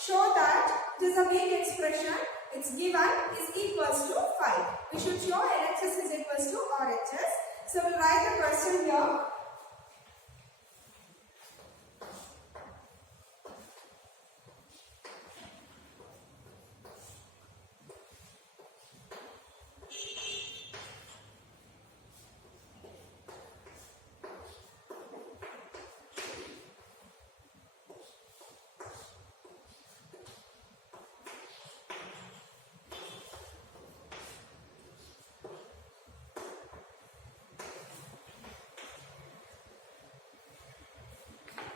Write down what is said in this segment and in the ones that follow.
show that it is a big expression. It's given is equals to 5. We should show LHS is equals to RHS. So we write the question here.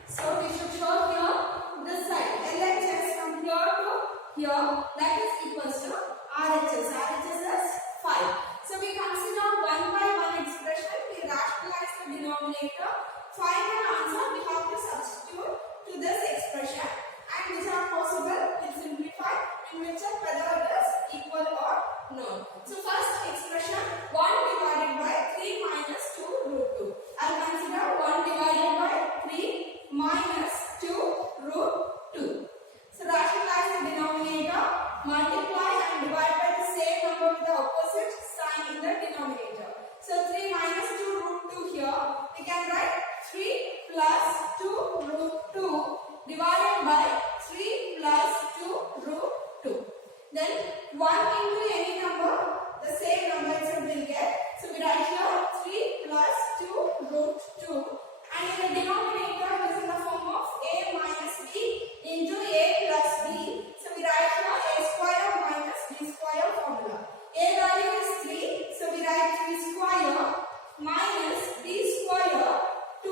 So we should show here this side LHS from here to here, that is equals to RHS. RHS is 5. So we consider one by one expression. We rationalize the denominator. Final answer we have to substitute to this expression, and which are possible we simplify and we check whether it is equal or no. So first expression 1 divided by 3 minus 2 root 2. I'll consider 1 divided by 3 minus 2 root 2. So rationalize the denominator, multiply and divide by the same number with the opposite sign in the denominator. So 3 minus 2 root 2 here, we can write 3 plus 2 root 2 divided by 3 plus 2 root 2. Then 1 into any number, the same number itself will get. So we write here 3 plus 2 root 2. And in the denominator it is in the form of a minus b into a plus b. So we write here a square minus b square formula. A value is 3, so we write 3 square minus b square 2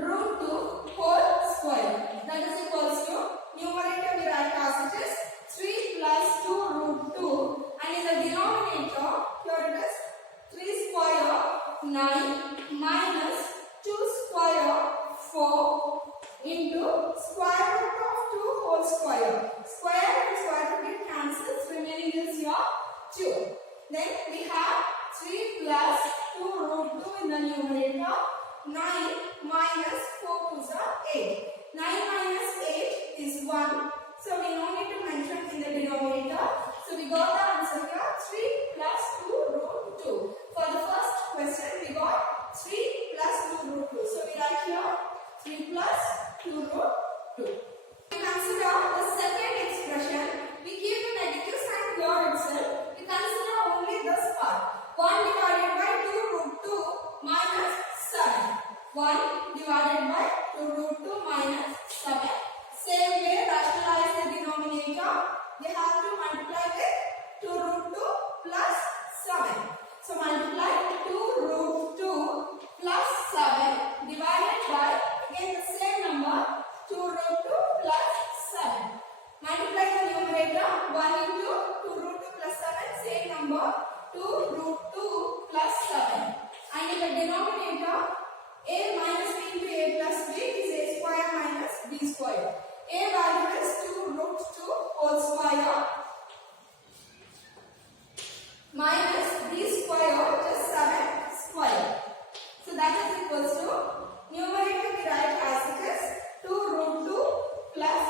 root 2 whole square. That is equals to, numerator we write as it is 3 plus 2 root 2, and in the denominator here it is 3 square 9 minus 2 square 4 into square root of 2 whole square. Square and square root get cancels, remaining is your 2. Then we have 3 plus 2 root 2 in the numerator. 9 minus 4 is 8. 9 minus 8 is 1. So we no need to mention in the denominator. So we got the answer here 3 plus 2 root 2. For the first question we got 3 plus 2 root 2. So we write here 3 plus 2 root 2. We consider the second expression. We keep the negative sign here itself. We consider only this part. 1 divided by 2 root 2 minus 7. 1 divided by 2 root 2 minus 7. Same way, rationalize the denominator. We have to multiply with 2 root 2 plus 7. So multiply 2 root 2 plus 7 divided by, again the same number, 2 root 2 plus 7. Multiply the numerator, 1 into 2 root 2 plus 7, same number, 2 root 2 plus 7. And in the denominator, a minus b into a plus b is a square minus b square. A value is 2 root 2 whole square minus b square, which is 7 square. So that is equals to, numerator we write as it is 2 root 2 plus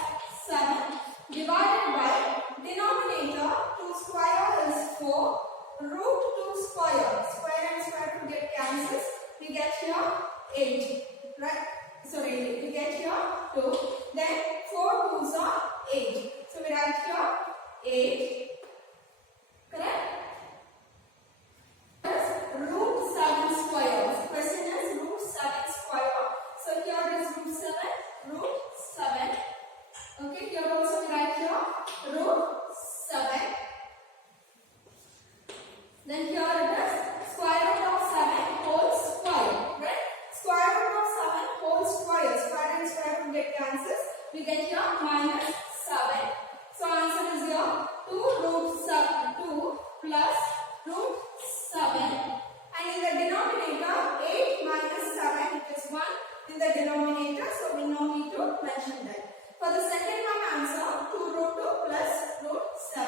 7 divided by denominator 2 square is 4 root 2 square. Square and square root get cancels. We get here 8. Right? Sorry, we get here 2. Then 4 2s are 8. So we write here 8. Correct? Root 7 square. Question is root 7 square. So here it is root 7. Root 7. Okay, here also we write here root 7. Then here it is square root of 7 whole square. Right? Square root of 7 whole square. Square and square root get cancels. We get here minus 7. So answer is here 2 root 2 plus root 7. And in the denominator 8 minus 7, it is 1 in the denominator. So we no need to mention that. For the second one answer 2 root 2 plus root 7.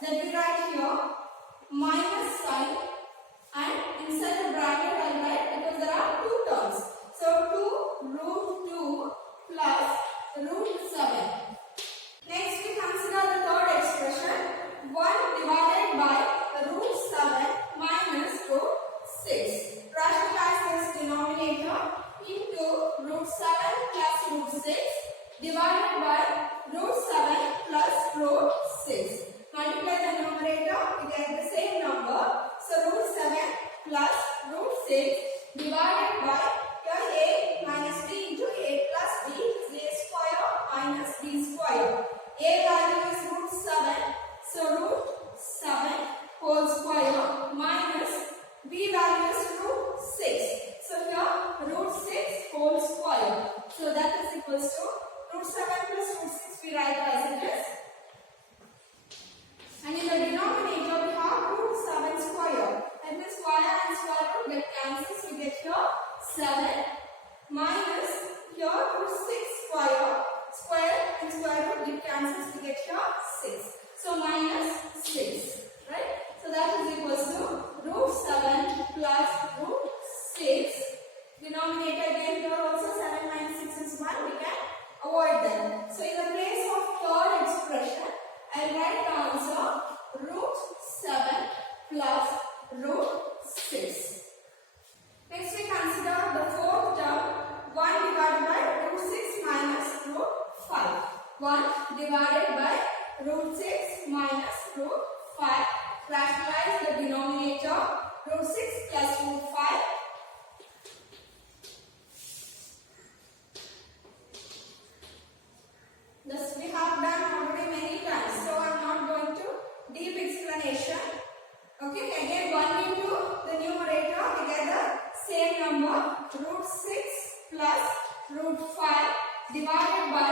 Then we write here minus sign, and inside the bracket I will write because there are two terms. So 2 root 2 plus root 7. divided by root 7 plus root 6. Multiply the numerator, we get the same number. So root 7 plus root 6 divided by a minus b into a plus b is a square minus b square. A value is root 7, so root 7 whole square minus b value is root 6. So here root 6 whole square. So that is equals to root 7 plus root 6 we write as it is. And in the denominator we have root 7 square. That means square and square root get cancels. We get here 7 minus here root 6 square. Square and square root get cancels. We get here 6. So minus 6. Right? So that is equals to root 7 plus root 6. Denominator again here also 7 minus 6 is 1. We can avoid them. So in the place of third expression, I will write the answer root 7 plus root 6. Next we consider the fourth term 1 divided by root 6 minus root 5. 1 divided by root 6 minus root 5. Rationalize the denominator root 6 plus root 5. This we have done already many times, so I am not going to deep explanation. Okay, again 1 into the numerator, we get the same number root 6 plus root 5 divided by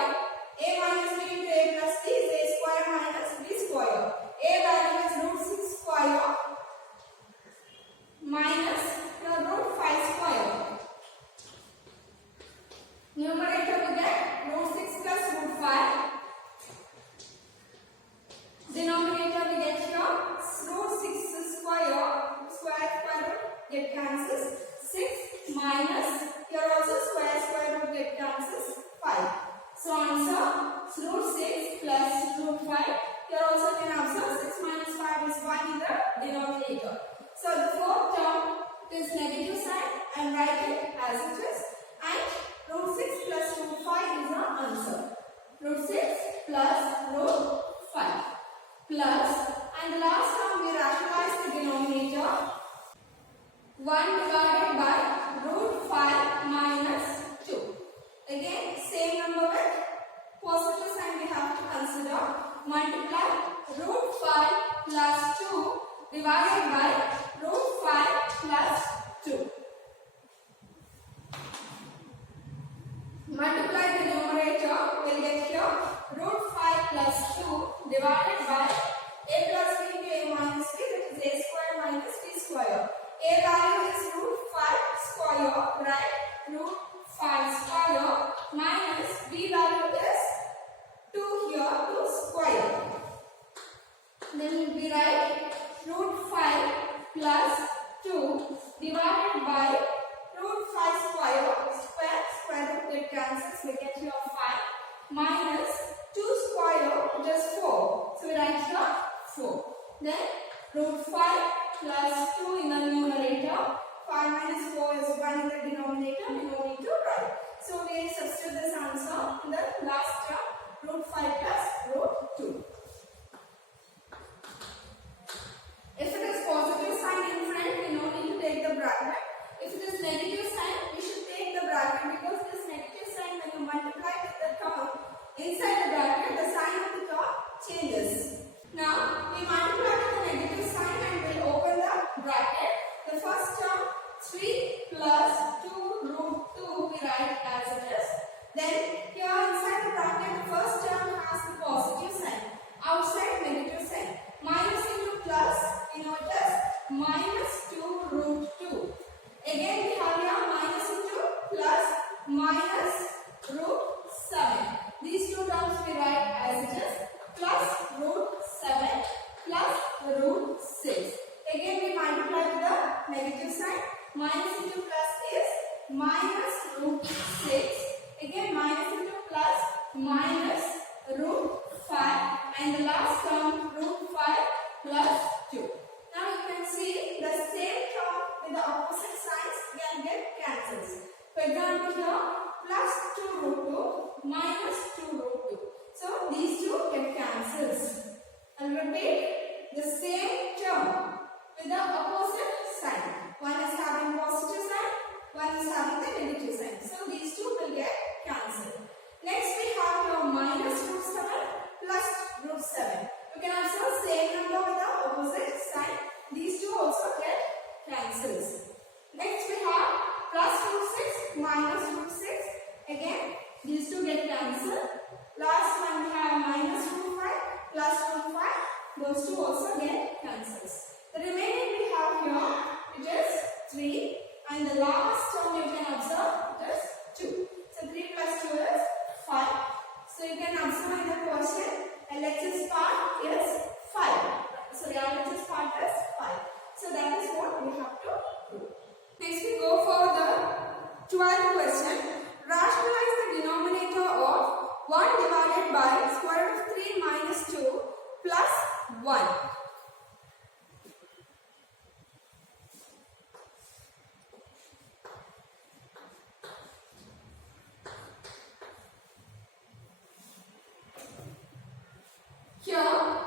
a minus b into a plus b is a square minus b square. A value is root 6 square minus the root 5 square. Numerator we get root 6 plus root 5. Denominator we get here root 6 square root get cancels 6 minus here also square root get cancels 5. So answer root 6 plus root 5. Here also can observe 6 minus 5 is 1 in the denominator. So the fourth term is negative sign and write it as it is. And root 6 plus root 5 is our answer. Root 6 plus root 5 plus, and the last term we rationalize the denominator 1 divided by root 5 minus 2. Again same number with positive sign we have to consider. Multiply root 5 plus 2 divided by root 5 plus 2. Multiply the numerator, we will get here root 5 plus 2 divided by a plus b into a minus b, that is a square minus b square. A value is root 5 square, right? Root 5 square minus b value is 2 here, 2 square. Then we write root 5 plus 2 divided by root 5 square root get cancels, we get here 5 minus 2 square which is 4. So we write here 4. Then root 5 plus 2 in the numerator, 5 minus 4 is 1 in the denominator, we don't need to write. So we substitute this answer in the last term root 5 plus root 2. If it is positive sign in front, we don't need to take the bracket. If it is negative sign, we should take the bracket because this negative sign, when you multiply with the term inside the bracket, the sign of the term changes. Now we multiply with the negative sign and we'll open the bracket. The first term 3 plus 2 root 2 we write as it is. Then here inside the bracket, the first term has the positive sign, outside negative sign. Minus into plus, we know it as minus 2 root 2. Again we have here minus into plus minus root 7. These two terms we write as it is plus root 7 plus root 6. Again we multiply with the negative sign. Minus into plus is minus root 6. Again minus into plus minus root 5. And the last term root 5 plus 2. Now you can see the same term with the opposite signs can get cancels. For example here plus 2 root 2 minus 2 those 2 also get cancels. The remaining we have here, it is 3, and the last term you can observe, it is 2. So 3 plus 2 is 5. So you can observe in the question, LHS part is 5. So the LHS part is 5. So that is what we have to do. Next we go for the 12th question. Rationalize the denominator of 1 divided by square root of 3 minus 2 plus 1. Here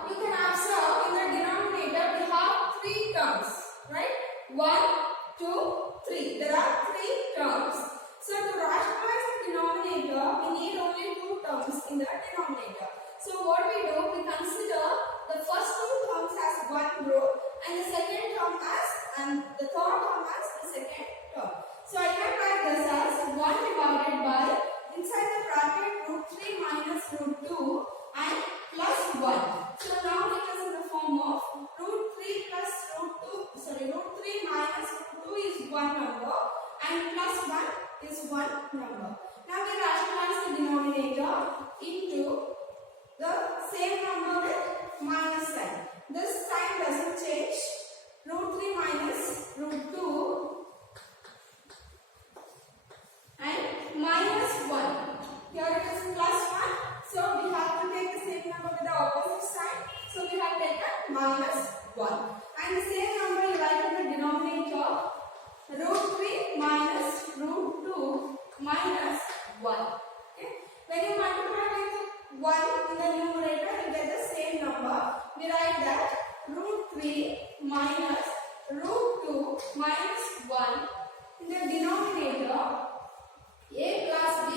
you can observe in the denominator we have 3 terms, right? 1, 2, 3. There are 3 terms. So to rationalize the denominator, we need only 2 terms in the denominator. So what we do, we consider the first 2 terms as one root and the second term as, and the third term as the second term. So I can write this as 1 divided by, inside the bracket, root 3 minus root 2 and plus 1. So now it is in the form of root 3 plus root 3 minus root 2 is one number and plus 1 is one number. Now we rationalize the denominator into the same number with minus sign. This sign doesn't change. Root 3 minus root 2 and minus 1. Here it is plus 1. So we have to take the same number with the opposite sign. So we have taken minus 1. And the same number you write in the denominator. Root 3 minus root 2 minus 1. Okay. When you multiply with 1 in the numerator, you get the same number. We write that root 3 minus root 2 minus 1 in the denominator a plus b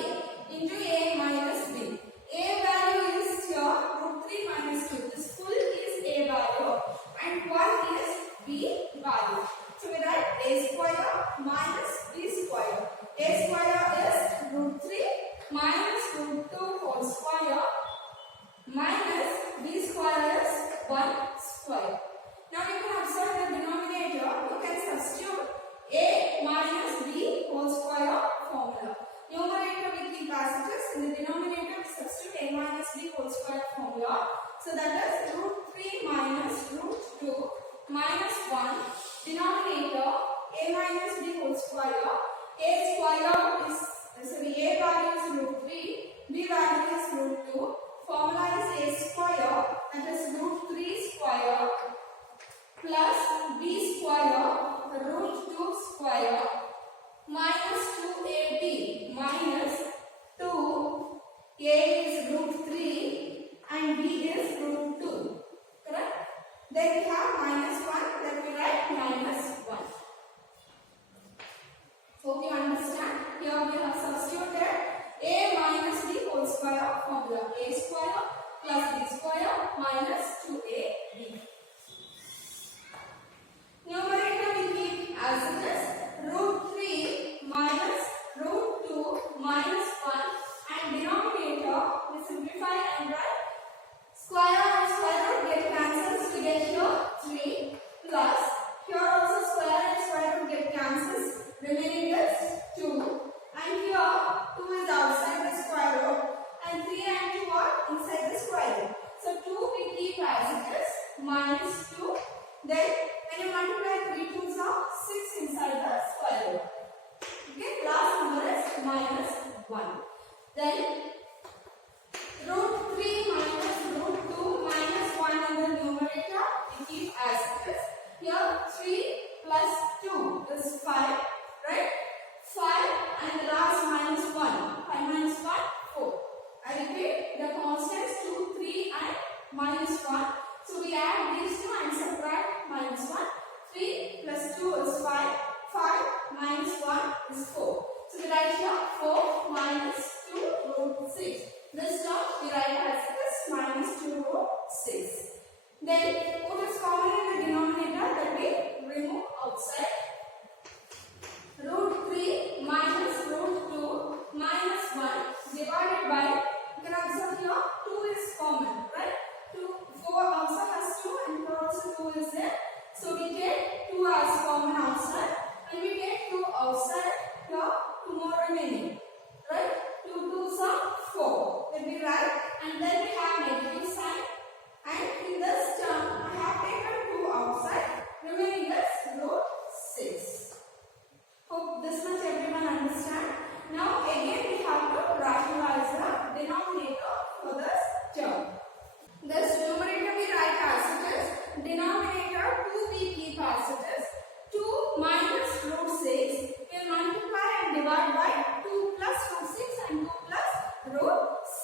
into a minus b. A value is here root 3 minus 2. This full is a value and 1 is b value. So we write a square minus b square. A square is root 3 minus root 2 whole square minus b square is 1 square. Now you can observe the denominator. You can substitute a minus b whole square formula. Numerator we keep as it is. In the denominator we substitute a minus b whole square formula. So that is root 3 minus root 2 minus 1. Denominator a minus b whole square. A square is, a value is root 3, b value is root 2. Formula is a square, that is root 3 square plus b square root 2 square minus 2ab minus 2. A is root 3 and b is root 2. Correct? Then we have minus 1, then we write minus 1. Hope you understand. Here we have substituted a minus b whole square formula. A square plus b square minus 2ab. Numerator we keep as it is. Root 3 minus root 2 minus 1 and denominator we simplify and write square and square root get cancels to get here 3 plus here also square and square root get cancels remaining is 2 and here 2 is outside the square root and 3 and 2 are inside the square root. So 2 we keep as it is minus 2. Then when you multiply 3 2s are 6 inside the square root. Okay, last number is minus 1. Then root 3 minus root 2 minus 1 in the numerator we keep as it is. Here 3 plus 2 is 5, right? 5 and the last minus 1. 5 minus 1, 4. I repeat, the constants 2, 3 and minus 1. So we add these two and subtract minus 1. 3 plus 2 is 5. 5 minus 1 is 4. So we write here 4 minus 2 root 6. This term we write as this minus 2 root 6. Then what is common in the denominator that we remove outside? Root 3 minus root 2 minus 1 divided by, you can observe here 2 is common, right? 4 also has 2 and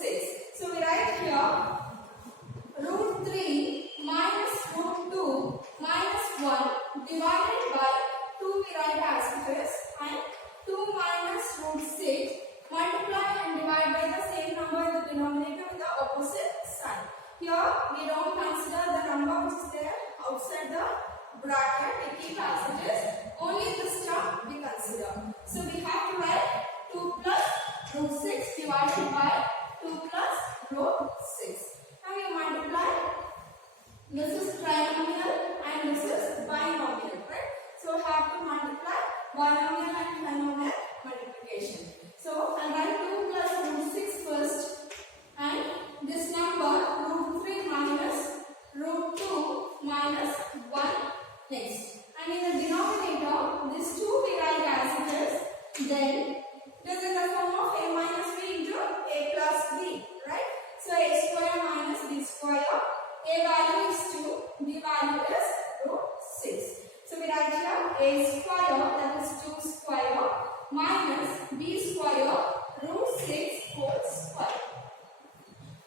6. So we write here root 3 minus root 2 minus 1 divided by 2 we write as it is, and 2 minus root 6 multiply and divide by the same number in the denominator with the opposite sign. Here we don't consider the number which is there outside the bracket, we keep as it is, only this term we consider. So we have to write 2 plus root 6 divided by 2 plus root 6. Now you multiply, this is trinomial and this is binomial, right? So have to multiply binomial and trinomial multiplication. So I'll write 2 plus root 6 first, and this number root 3 minus root 2 minus 1 next. And in the denominator, this 2 we write as it is, then it is in the form of a minus b into a plus b, right? So a square minus b square, a value is 2, b value is root 6. So we write here a square, that is 2 square, minus b square root 6 whole square.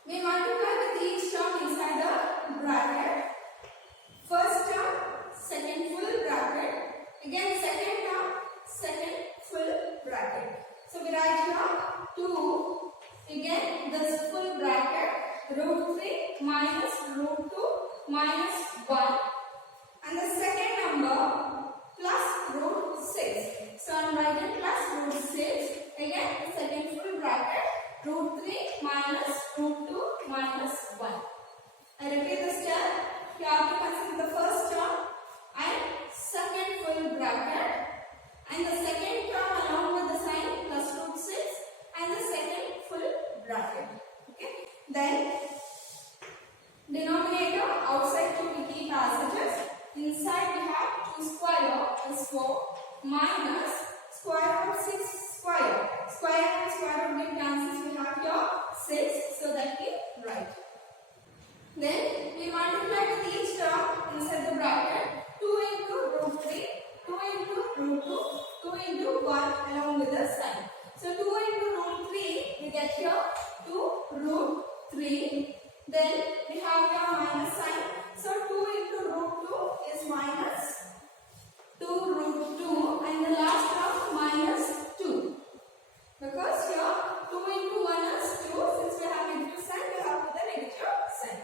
We multiply with each term inside the bracket. First term, second full bracket. Again second term, second full bracket. So we write here 2, again this full bracket, root 3 minus root 2 minus 1, and the second number plus root 6. So I am writing plus root 6, again second full bracket, root 3 minus root 2 minus 1. I repeat the step. You have to consider the first term and second full bracket, and the second term along with the sign plus root 6 and the second full bracket. Okay. Then denominator outside 2 we keep as it is. Inside we have 2 square is 4 minus square root 6 square. Square and square root cancels, we have here 6, so that we write. Then we multiply with each term inside the bracket. 2 into root 3, 2 into root 2, 2 into 1 along with the sign. So 2 into root 3 we get here 2 root 3. Then we have here minus sign. So 2 into root 2 is minus 2 root 2, and the last term minus 2. Because here 2 into 1 is 2. Since we have negative sign, we have put the negative sign.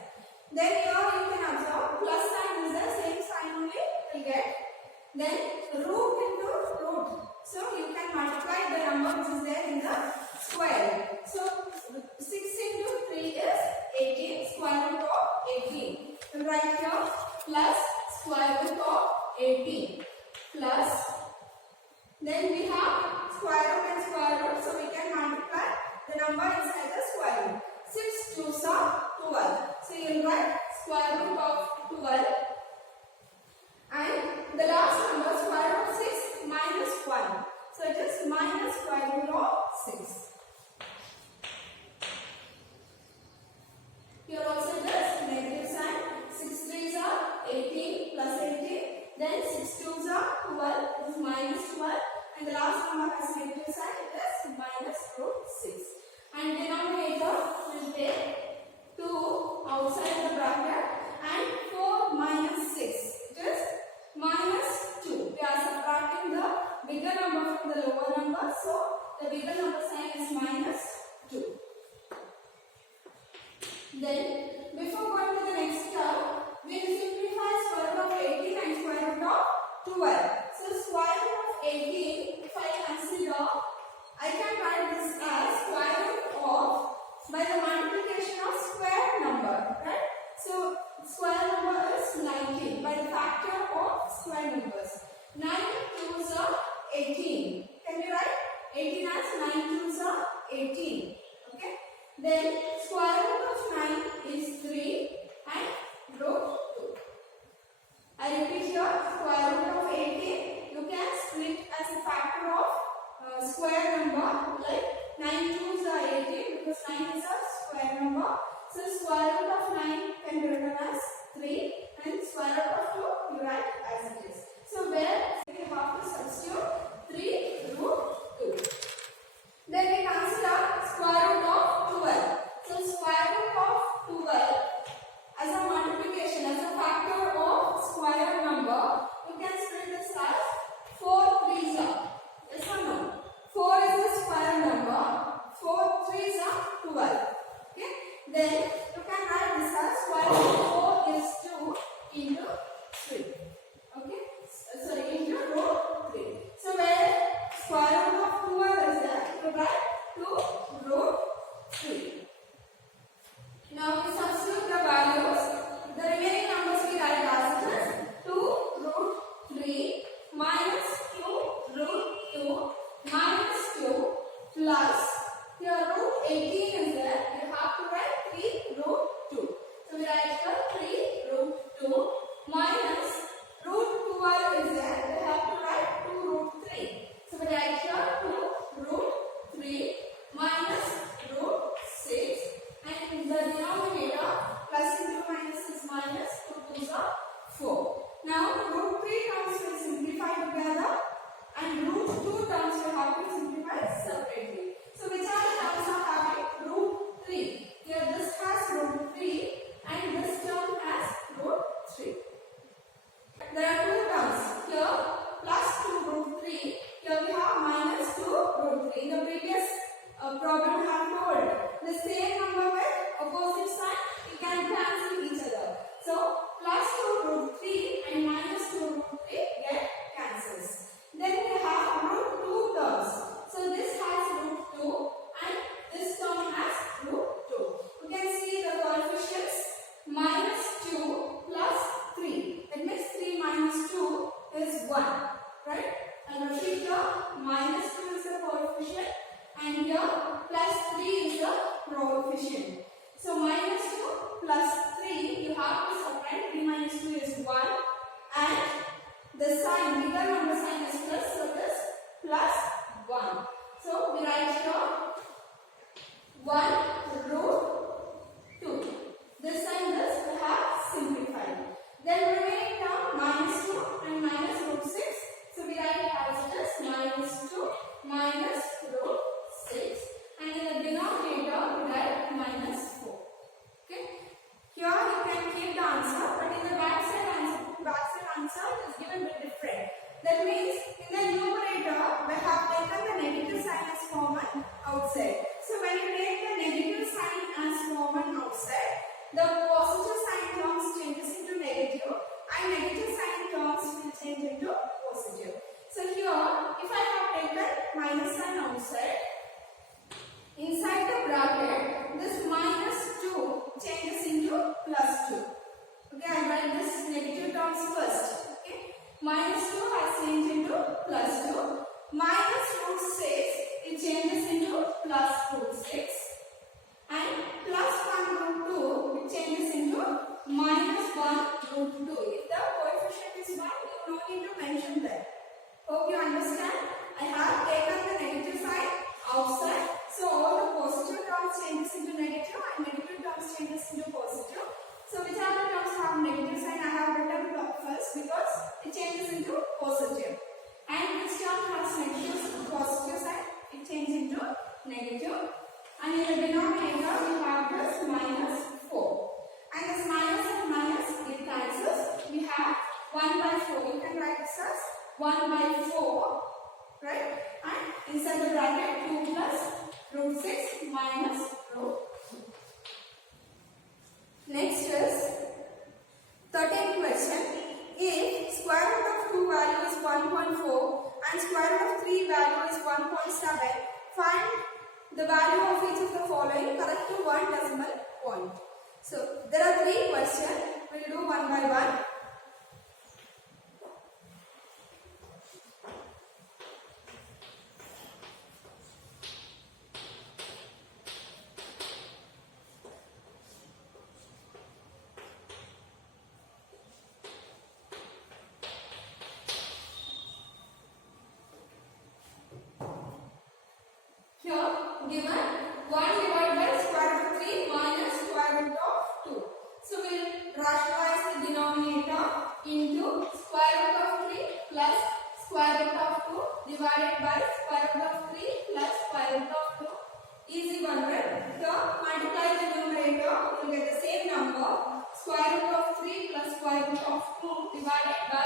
Then here you can observe plus sign is the same sign only we get. Then root into root. So you can multiply the number which is there in the square. So 6 into 3 is 18, square root of 18. We write here plus square root of 18 plus. Then we have square root and square root, so we can multiply the number inside the square root. 6 2s are 12. So you will write square root of 12, and the last number square root of 6 minus 1. So it is minus square root of 6. Here also it is negative sign. 6 3s are 18 plus 18. Then 6 2s are 12. It is minus 12. And the last number has negative sign. It is minus root 6. And denominator will take 2 outside the bracket and 4 minus 6. It is minus 2. We are subtracting the bigger number from the lower number. So the bigger number sign is minus 2. Then before going to the next term, we will simplify square root of 18 and square root of 12. So square root of 18, if I consider, I can write this as square root of by the multiplication of square number, right? So square number is 19 by the factor of square numbers. 9 2s are 18. Can you write 18 as 9 2s are 18? Okay. Then square root of 9 is 3 and root 2. I repeat here, square root of 18 you can split as a factor of square number, like 9 2s are 18 because 9 is a square number. So square root of 9 can be written as 3 and square root of 2 you write as it is. So where we have to substitute 3 root 2. Then we consider square root of 12. 2 is 4. Now root 3 terms will simplify together and root 2 terms will have to simplify separately. So which are the terms are having root 3? Here this has root 3 and this term has root 3. There are two terms here, plus 2 root 3. Here we have minus 2 root 3. In the previous problem I have told the same number with opposite sign, you can cancel each other. So plus 2 root 3 and minus 2 root 3 get cancels. Then we have root 2 terms. So this has root 2 and this term has root 2. You can see the coefficients minus 2 plus 3. That means 3 minus 2 is 1. Right? And repeat here minus 2 is the coefficient and here plus 3 is the coefficient. So minus 2 plus 3 you have to subtract. 3 minus 2 is 1 and the sign, bigger number sign is plus, so this plus 1. So we write here 1 root 2. This sign this we have simplified. Then remaining term minus 2 and minus root 6. So we write it as it is minus 2 minus root 6. And in the denominator we write minus 4. Okay. Here you can keep the answer, but in the backside answer is given a bit different. That means in the numerator we have taken the negative sign as common outside. So when you take the negative sign as common outside, the positive sign terms changes into negative and negative sign terms will change into positive. So here if I have taken minus sign outside, inside the bracket this minus 2 changes into plus 2. Okay, I write this negative terms first. Okay, minus 2 has changed into plus 2. Minus root 6 it changes into plus root 6. And plus 1 root 2 it changes into minus 1 root 2. If the coefficient is 1, you don't need to mention that. Hope you understand. I have taken the negative sign outside. So all the positive terms changes into negative and negative terms changes into positive. So which are the terms have negative sign? I have written first because it changes into positive. And which term has negative positive sign? It changes into negative. And in the denominator we have this minus 4. And this minus and minus it cancels. We have 1 by 4. You can write this as 1 by 4. Right? And inside the bracket 2 plus root 6 minus root 2. Next is 13th question. If square root of 2 value is 1.4 and square root of 3 value is 1.7, find the value of each of the following correct to 1 decimal point. So there are 3 questions. We will do one by one. Given 1 divided by square root of 3 minus square root of 2. So we will rationalize the denominator into square root of 3 plus square root of 2 divided by square root of 3 plus square root of 2. Easy one, right? So multiply the numerator, you will get the same number. Square root of 3 plus square root of 2 divided by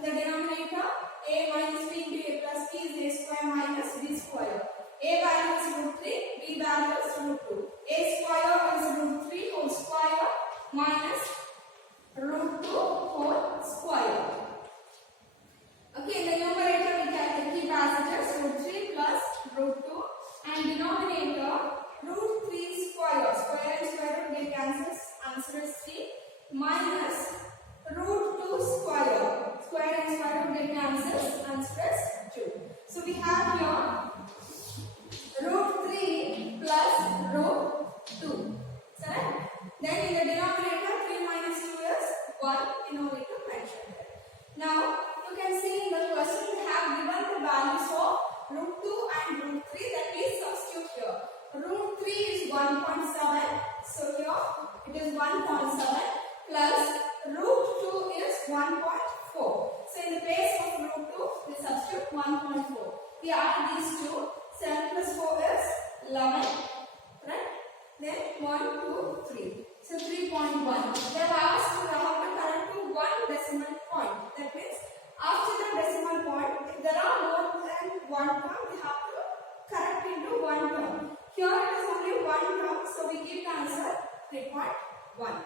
the denominator a minus b into a plus b is a square minus b square. A value is root 3, B value is root 2. A square is root 3 whole square minus root 2 whole square. Okay, in the numerator we can keep as it is root 3 plus root 2 and denominator root 3 square. Square and square root get cancels, answer is 3 minus root 2 square. Square and square root get cancels, answer is 2. So we have here root 3 plus root 2. Correct? Then in the denominator 3 minus 2 is 1. You know we can mention that. Now you can see in the question we have given the values of root 2 and root 3. That is substitute here. Root 3 is 1.7. So here it is 1.7 plus root 1.4. So in the place of root 2, we substitute 1.4. We add these two. 7 plus 4 is 11. Right? Then 1, 2, 3. So 3.1. They have asked to correct to one decimal point. That means after the decimal point, if there are more than one term, we have to correct into one term. Here it is only one term, so we give the answer 3.1.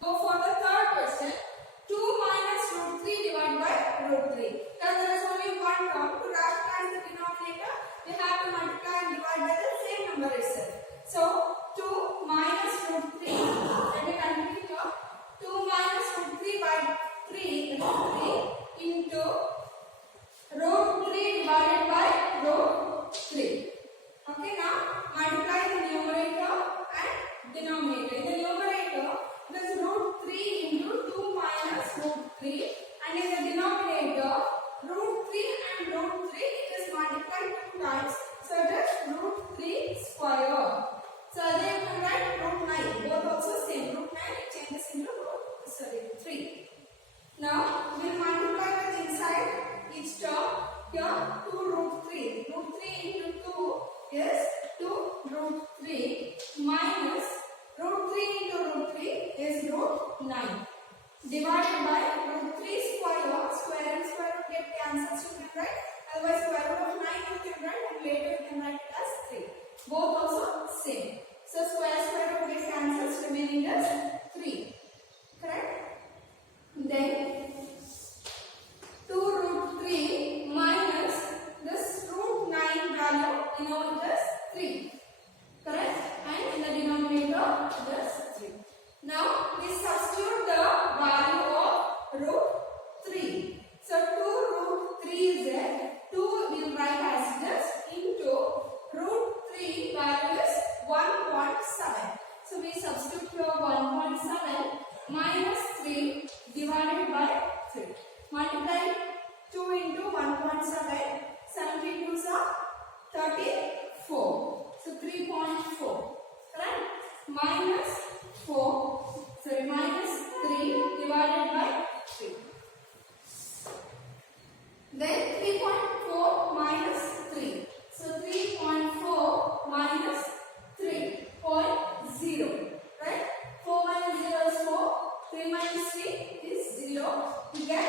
Go for the third question. 2 minus root 3 divided by root 3. Because there is only one term. To rationalize the denominator, we have to multiply and divide by the same number itself. So 2 minus root 3. Let me continue here. 2 minus root 3 by 3 into root 3 divided by root 3. Okay, now multiply the numerator and denominator. In the numerator, this root 3 into 2 minus root 3, and in the denominator, root 3 and root 3 is multiplied 2 times, so it is root 3 square. So then you can write root 9, both also same. Root 9 it changes into root 3. Now we will multiply with inside each term. Here 2 root 3. Root 3 into 2 is 2 root 3 minus root 3 into root 3 is root 9. Divided by root 3 square. Square and square root get cancelled, you can write. Otherwise square root of 9 you can write, and later you can write it as 3. Both also same. So square root get cancelled, remaining is 3. Correct? Then 2 root 3 minus this root 9 value, you know it is 3. Correct? And in the denominator it is 3. Now we substitute the value of root 3. So 2 root 3 is there. 2 we will write as this into root 3 value is 1.7. So we substitute here 1.7 minus 3 divided by 3. Multiply 2 into 1.7. 17 2s are 34. So 3.4. Correct? Minus 3 divided by 3. Then 3.4 minus 3. So 3.4 minus 3.0. Right? 4 minus 0 is 4. 3 minus 3 is 0. You get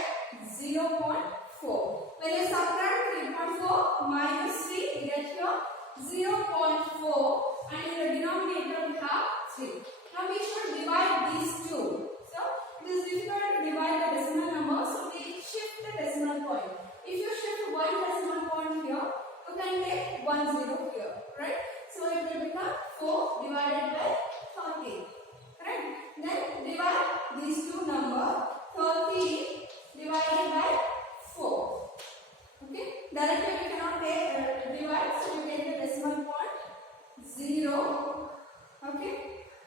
0.4. When you subtract 3.4 minus 3, you get here 0.4, and in the denominator we have 3. Now we should divide these two. So it is difficult to divide the decimal number, so we shift the decimal point. If you shift one decimal point here, you can take 1 0 here, right? So it will become 4 divided by 30. Correct? Then divide these two numbers. 30 divided by 4. Okay? Directly we cannot take divide, so we take the decimal point 0. Okay?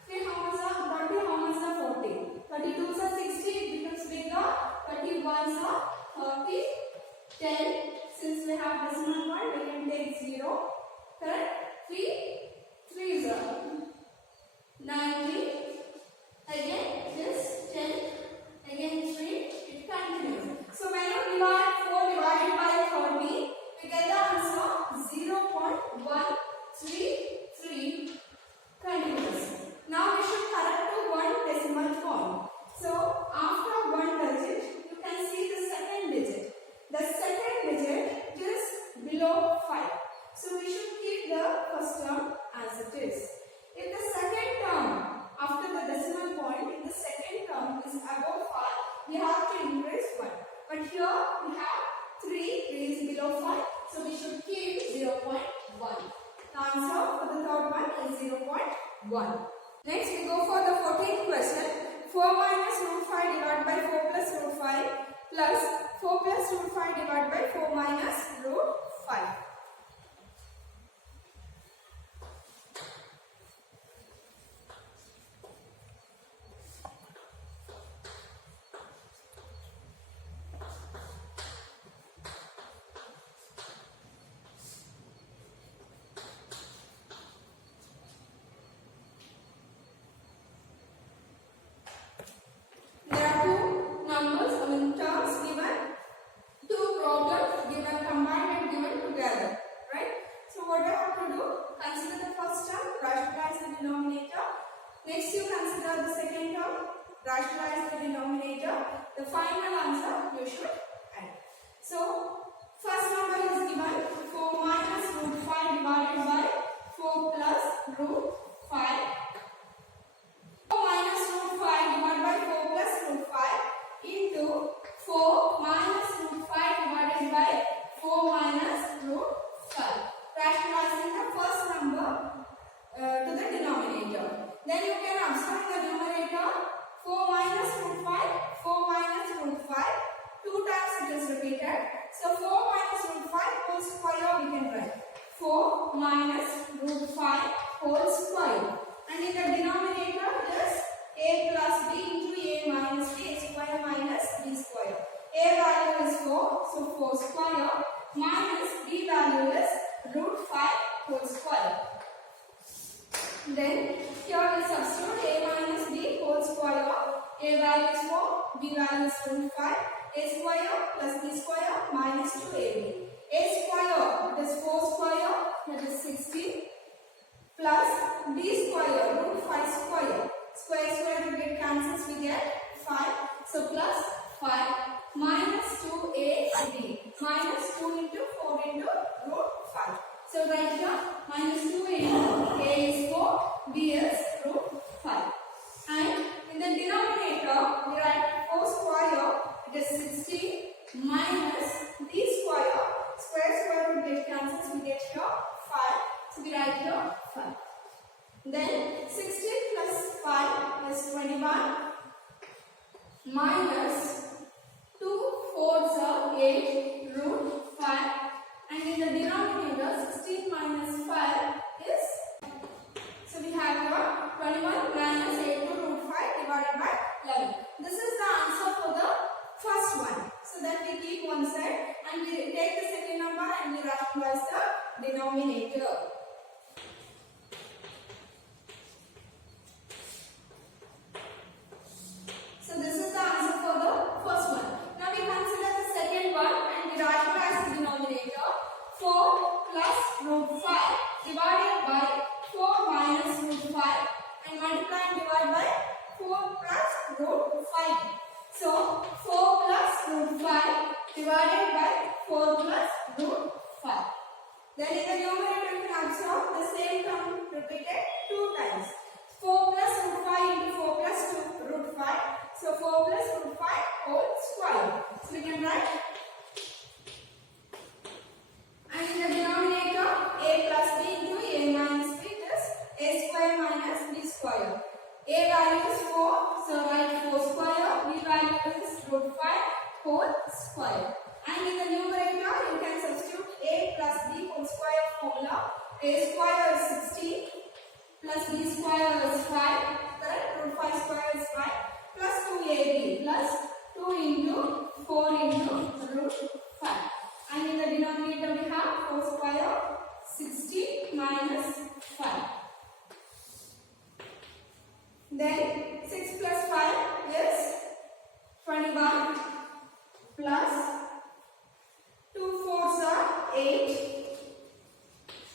Okay, how much are 30? How much are 40? 32s are 60, it becomes bigger. 31s are 30. 10. Since we have decimal point, we can take 0. Correct? 3s are 90. Again, this 10. Again 3. It continues. So when you divide 4 divided by 30, we get the answer 0.133 continuous. Now we should correct to one decimal point. So after one digit, you can see the second digit. The second digit is below 5. So we should keep the first term as it is. If the second term after the decimal point, if the second term is above 5, we have to increase 1. But here we have 3 is below 5, so we should keep 0.1. The answer for the third one is 0.1. Next we go for the 14th question. 4 minus root 5 divided by 4 plus root 5 plus 4 plus root 5 divided by 4 minus root 5. Next you consider the second term, rationalize the denominator. The final answer you should add. So first number is given 4 minus root 5 divided by 4 plus root 5. 4 minus root 5 divided by 4 plus root 5 into 4 minus root 5 divided by 4 minus root 5. Rationalizing the first number to the denominator. Then you can observe the numerator 4 minus root 5, 4 minus root 5. 2 times it is repeated. So 4 minus root 5 whole square we can write. 4 minus root 5 whole square. And in the denominator is a plus b into a minus b, a square minus b square. A value is 4, so 4 square minus b value is root 5 whole square. Then here we substitute a minus b whole square. A value is 4, b value is root 5. A square plus b square minus 2ab. A square, that is 4 square, that is 16, plus b square, root 5 square. Square square will get cancels, we get 5. So plus 5 minus 2ab. Minus 2 into 4 into root 5. So right here, minus 2 into a is 4, b is root 5. And in the denominator, we write 4 square, it is 16 minus b square. Square square will get cancels, we get here 5. So we write here 5. Then 16 plus 5 is 21 minus 2 4s are 8 root 5. And in the denominator, 16 minus 5 is, so we have here 21 minus 8 to root 5 divided by 11. This is the answer for the first one. So that we keep one side and we take the second number and we rationalize the denominator. So this is the answer for the first one. Now we consider the second one and we rationalize the denominator. 4 plus root 5 divided by 4 minus root 5 and multiply and divide by 4 plus root 5. So 4 plus root 5 divided by 4 plus root 5. Then in the numerator you can observe the same term repeated 2 times. 4 plus root 5 into 4 plus root 5. So 4 plus root 5 whole square. So we can write. And in the denominator, a plus b into a minus b is a square minus b square. A value is 4, so write 4 square. B value is root 5 whole square. And in the numerator, you can substitute a plus b whole square formula. A square is 16 plus b square is 5. Correct? Root 5 square is 5 plus 2ab plus 2 into 4 into root 5. And in the denominator we have 4 square 60 minus 5. Then 6 plus 5 is 21 plus 2 4s are 8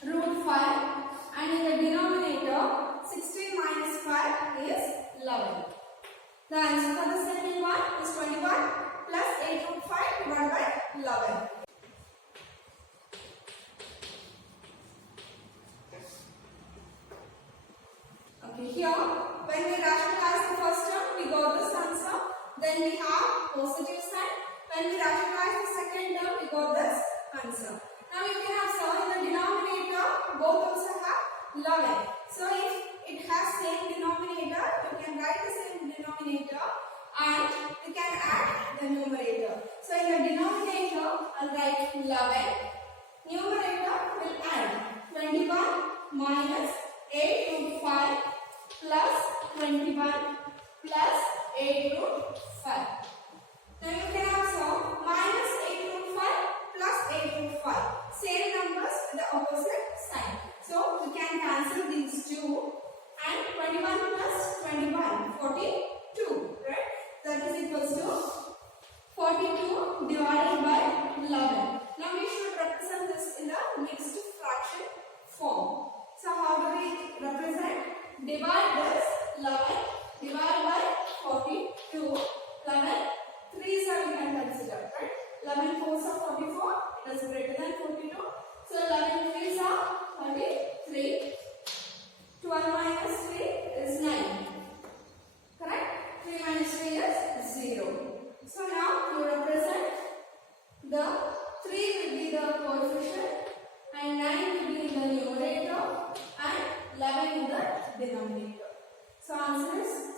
root 5. And in the denominator 16 minus 5 is 11. The answer for the second one is 21 plus 8 root 5 divided by 11. Okay, here when we rationalize the first term, we got this answer. Then we have positive sign. When we rationalize the second term, we got this answer. Now you can observe in the denominator, both also have 11. So if it has same denominator, you can write the same denominator and you can add the numerator. So in the denominator, I'll write 11. Numerator will add 21 minus 8 root 5 plus 21 plus 8 root 5. Now you can also minus 8 root 5 plus 8 root 5. Same numbers with the opposite sign. So we can cancel these two and 21 plus 21, 42. Right? That is equals to 42 divided by 11. Now we should represent this in a mixed fraction form. So how do we represent? Divide this 11 divided by 42. 11 3s are we can consider, right? 11 4s are 44. It is greater than 42. So 11 3s are 33. 12 minus 3 is 9. Correct? 3 minus 3 is 0. So now you represent the 3 will be the coefficient and 9 will be in the numerator and 11 in the denominator. So answer is